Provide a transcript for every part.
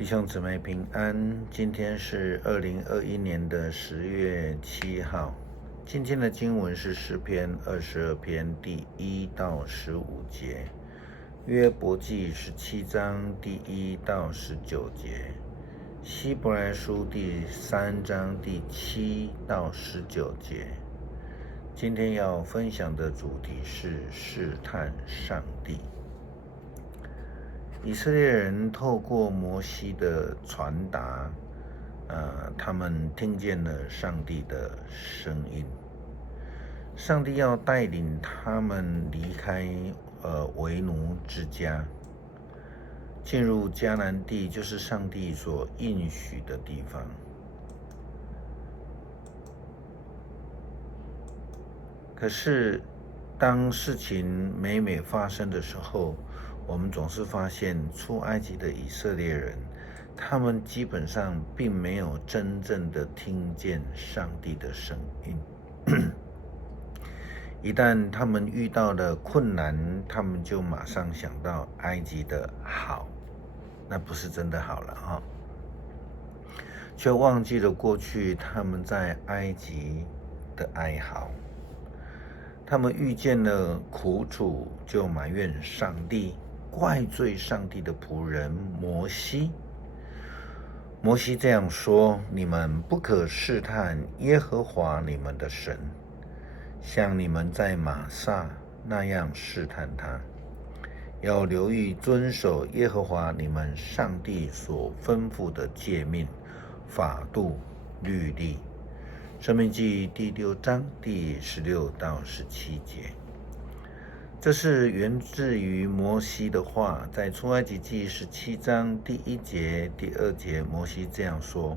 弟兄姊妹平安，今天是2021年的10月7号。今天的经文是诗篇22篇第1到15节，约伯记17章第1到19节，希伯来书第3章第7到19节。今天要分享的主题是试探上帝。以色列人透过摩西的传达，他们听见了上帝的声音。上帝要带领他们离开为奴之家，进入迦南地，就是上帝所应许的地方。可是，当事情每每发生的时候，我们总是发现出埃及的以色列人，他们基本上并没有真正的听见上帝的声音。一旦他们遇到了困难，他们就马上想到埃及的好，那不是真的好了哈，却忘记了过去他们在埃及的哀嚎。他们遇见了苦楚，就埋怨上帝，怪罪上帝的仆人摩西。摩西这样说：你们不可试探耶和华你们的神，像你们在玛撒那样试探他，要留意遵守耶和华你们上帝所吩咐的诫命、法度、律例。申命记第6章第16到17节，这是源自于摩西的话，在出埃及记17章第1节、第2节，摩西这样说：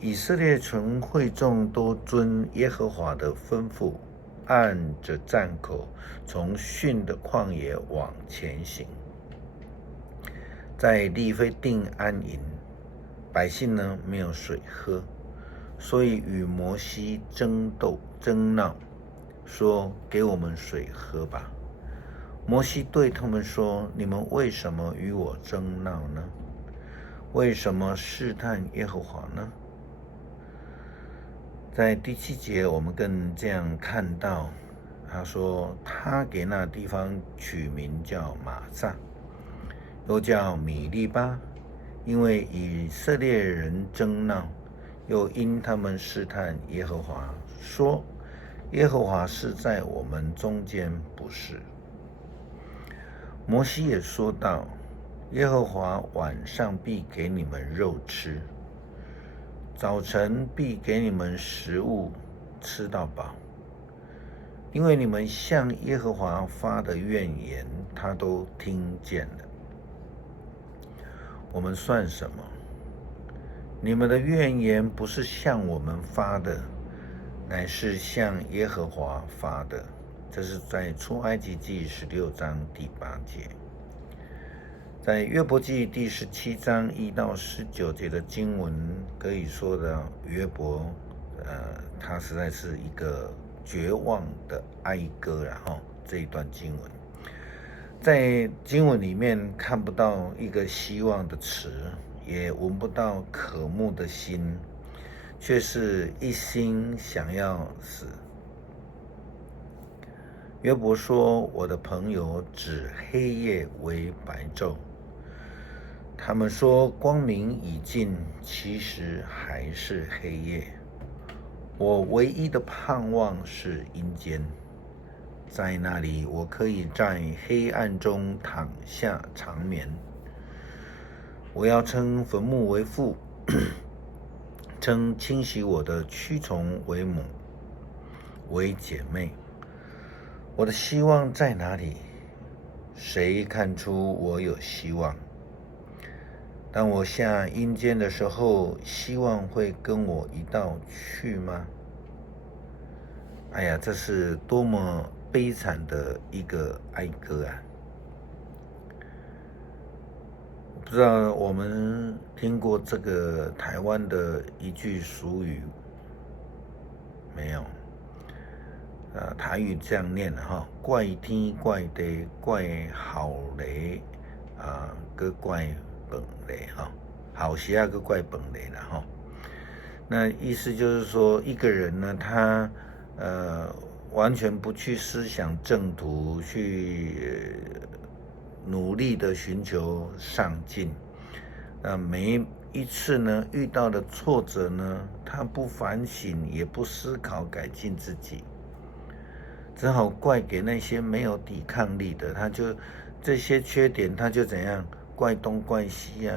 以色列全会众都遵耶和华的吩咐，按着站口，从逊的旷野往前行，在利非定安营。百姓呢，没有水喝，所以与摩西争闹，说：给我们水喝吧。摩西对他们说：你们为什么与我争闹呢？为什么试探耶和华呢？在第7节，我们更这样看到，他说他给那地方取名叫玛撒，又叫米利巴，因为以色列人争闹，又因他们试探耶和华，说：耶和华是在我们中间，不是。摩西也说道：耶和华晚上必给你们肉吃，早晨必给你们食物吃到饱，因为你们向耶和华发的怨言，他都听见了。我们算什么？你们的怨言不是向我们发的，乃是向耶和华发的。这是在出埃及记16章第8节。在约伯记第17章1到19节的经文，可以说的约伯，他实在是一个绝望的哀歌，然后这一段经文，在经文里面看不到一个希望的词，也闻不到渴慕的心，却是一心想要死。约伯说：我的朋友指黑夜为白昼，他们说光明已尽，其实还是黑夜。我唯一的盼望是阴间，在那里我可以在黑暗中躺下长眠。我要称坟墓为父，称侵袭我的蛆虫为母，为姐妹。我的希望在哪里？谁看出我有希望？当我下阴间的时候，希望会跟我一道去吗？哎呀，这是多么悲惨的一个哀歌啊！不知道我们听过这个台湾的一句俗语没有？台语这样念哈，怪天怪地怪好雷，怪本嘞哈，好些个怪本嘞了哈。那意思就是说，一个人呢，他完全不去思想正途，去努力的寻求上进。每一次呢遇到的挫折呢，他不反省，也不思考改进自己，只好怪给那些没有抵抗力的。他就这些缺点，他就怎样怪东怪西啊，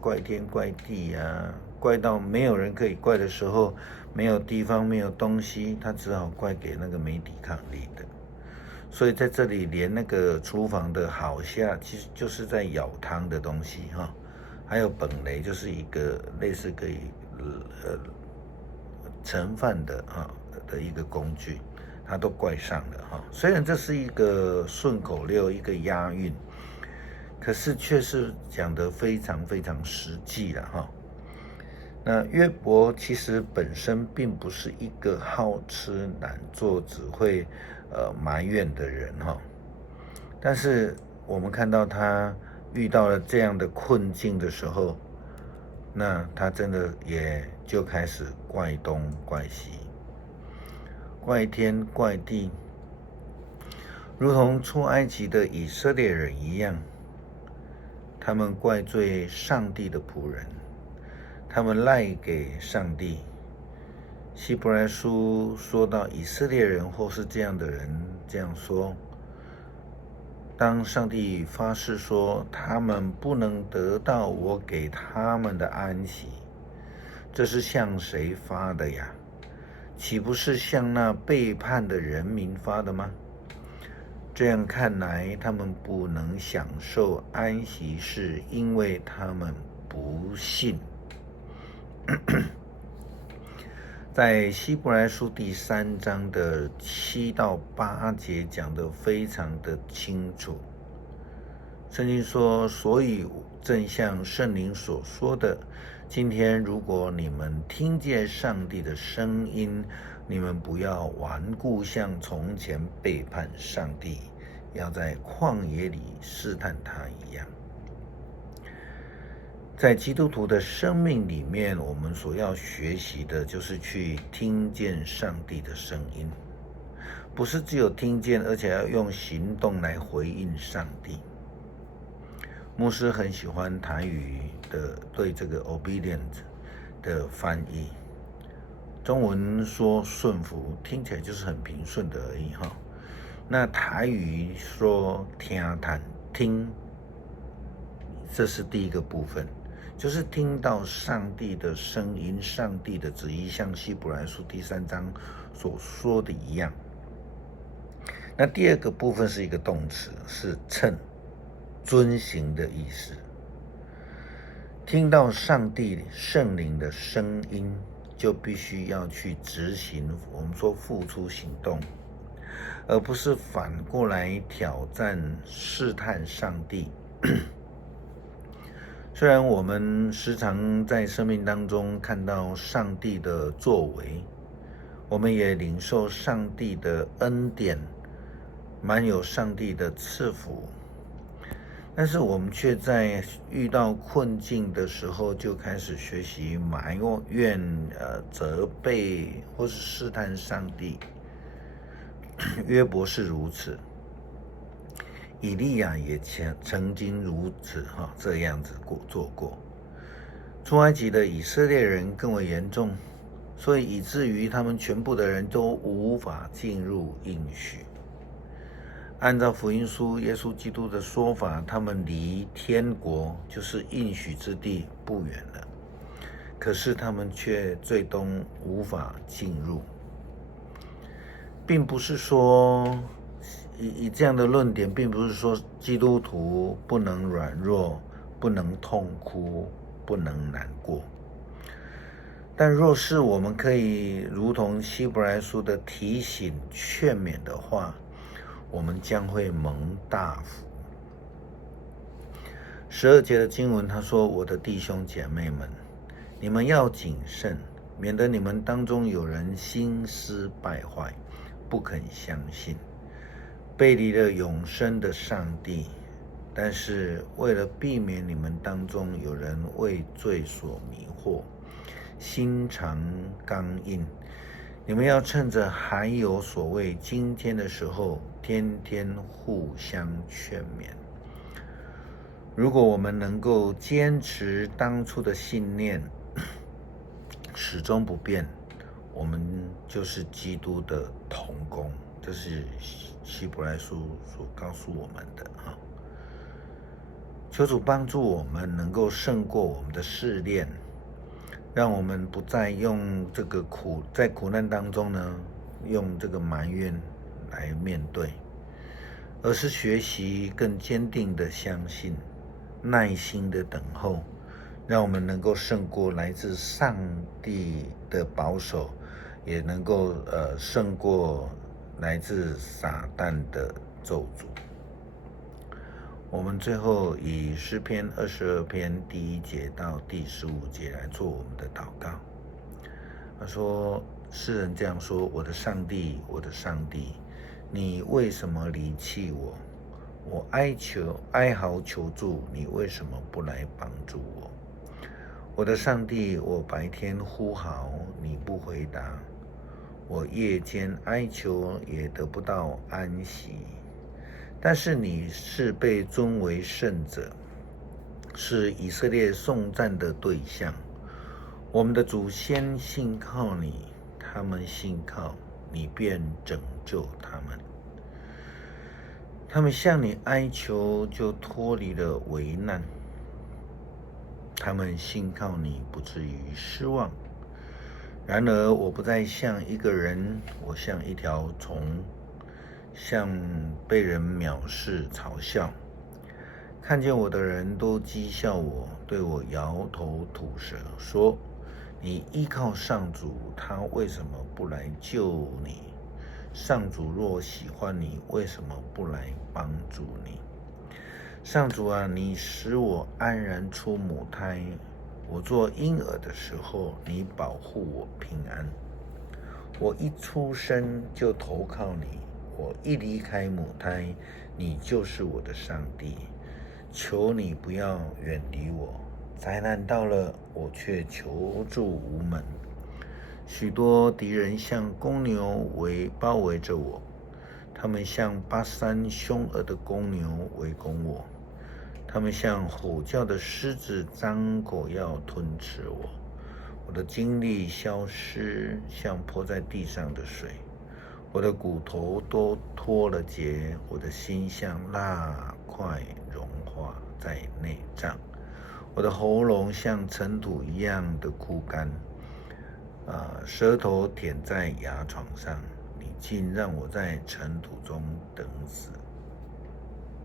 怪天怪地啊，怪到没有人可以怪的时候，没有地方，没有东西，他只好怪给那个没抵抗力的。所以在这里，连那个厨房的好虾，其实就是在舀汤的东西哈。还有本雷，就是一个类似可以盛饭的的一个工具，他都怪上了哈。虽然这是一个顺口溜，一个押韵，可是却是讲得非常非常实际了哈。那约伯其实本身并不是一个好吃懒做、只会埋怨的人哈，但是我们看到他遇到了这样的困境的时候，那他真的也就开始怪东怪西，怪天怪地，如同出埃及的以色列人一样，他们怪罪上帝的仆人，他们赖给上帝。希伯来书说到以色列人或是这样的人这样说，当上帝发誓说他们不能得到我给他们的安息，这是向谁发的呀？岂不是向那背叛的人民发的吗？这样看来，他们不能享受安息，是因为他们不信。在希伯来书第3章的7到8节讲得非常的清楚。圣经说，所以正像圣灵所说的，今天如果你们听见上帝的声音，你们不要顽固像从前背叛上帝，要在旷野里试探他一样。在基督徒的生命里面，我们所要学习的就是去听见上帝的声音，不是只有听见，而且要用行动来回应上帝。牧师很喜欢台语的对这个 obedient 的翻译，中文说顺服，听起来就是很平顺的而已哈。那台语说听，这是第一个部分。就是听到上帝的声音，上帝的旨意，像希伯来书第3章所说的一样。那第二个部分是一个动词，是称，遵行的意思。听到上帝圣灵的声音，就必须要去执行，我们说付出行动，而不是反过来挑战试探上帝。虽然我们时常在生命当中看到上帝的作为，我们也领受上帝的恩典，满有上帝的赐福，但是我们却在遇到困境的时候就开始学习埋怨、责备或是试探上帝。约伯是如此，以利亚也曾经如此这样子做过。出埃及的以色列人更为严重，所以以至于他们全部的人都无法进入应许。按照福音书耶稣基督的说法，他们离天国，就是应许之地不远了，可是他们却最终无法进入。并不是说以这样的论点，并不是说基督徒不能软弱，不能痛哭，不能难过。但若是我们可以如同希伯来书的提醒劝勉的话，我们将会蒙大福。12节的经文他说，我的弟兄姐妹们，你们要谨慎，免得你们当中有人心思败坏，不肯相信，背离了永生的上帝，但是为了避免你们当中有人为罪所迷惑，心肠刚硬，你们要趁着还有所谓今天的时候，天天互相劝勉。如果我们能够坚持当初的信念，始终不变，我们就是基督的同工。这是希伯来书所告诉我们的啊。求主帮助我们能够胜过我们的试炼，让我们不再用这个在苦难当中呢，用这个埋怨来面对，而是学习更坚定的相信，耐心的等候，让我们能够胜过来自上帝的保守，也能够胜过来自撒旦的咒诅。我们最后以诗篇22篇第1节到第15节来做我们的祷告。他说，诗人这样说：我的上帝，我的上帝，你为什么离弃我？我哀嚎求助，你为什么不来帮助我？我的上帝，我白天呼号，你不回答，我夜间哀求，也得不到安息。但是你是被尊为圣者，是以色列颂赞的对象。我们的祖先信靠你，他们信靠你，便拯救他们。他们向你哀求，就脱离了危难。他们信靠你，不至于失望。然而我不再像一个人，我像一条虫，像被人藐视嘲笑。看见我的人都讥笑我，对我摇头吐舌，说：你依靠上主，他为什么不来救你？上主若喜欢你，为什么不来帮助你？上主啊，你使我安然出母胎，我做婴儿的时候，你保护我平安。我一出生就投靠你，我一离开母胎，你就是我的上帝。求你不要远离我，灾难到了，我却求助无门。许多敌人像公牛包围着我，他们像巴珊凶恶的公牛围攻我，他们像吼叫的狮子张口要吞吃我。我的精力消失，像泼在地上的水，我的骨头都脱了节，我的心像蜡块融化在内脏，我的喉咙像尘土一样的枯干，舌头舔在牙床上，你竟让我在尘土中等死。